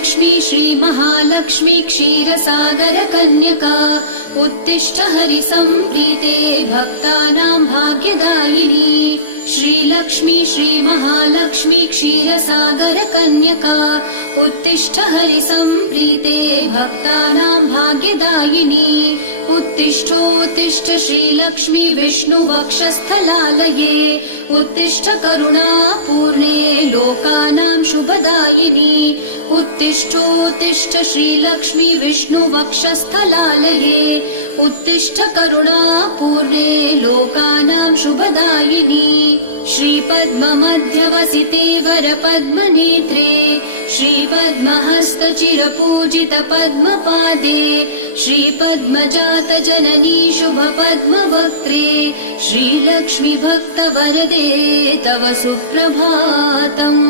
श्रीलक्ष्मी श्रीमहालक्ष्मी क्षीरसागरकन्यका उत्तिष्ठ हरिसम्प्रीते भक्तानां भाग्यदायिनी। श्रीलक्ष्मी श्रीमहालक्ष्मी क्षीरसागरकन्यका उत्तिष्ठ हरिसम्प्रीते भक्तानां भाग्यदायिनी। उत्तिष्ठोत्तिष्ठ श्रीलक्ष्मी विष्णुवक्षस्थलालये उत्तिष्ठ करुणापूर्णे लोकानां शुभदायिनी। उत्तिष्ठोत्तिष्ठ श्रीलक्ष्मी विष्णुवक्षस्थलालये उत्तिष्ठ करुणापूर्णे लोकानां शुभदायिनी। श्रीपद्ममध्यवसिते वरपद्मनेत्रे श्रीपद्महस्तचिरपूजित पद्मपादे श्रीपद्मजातजननी शुभपद्मवक्त्रे श्रीलक्ष्मी भक्तवरदे तव सुप्रभातम्।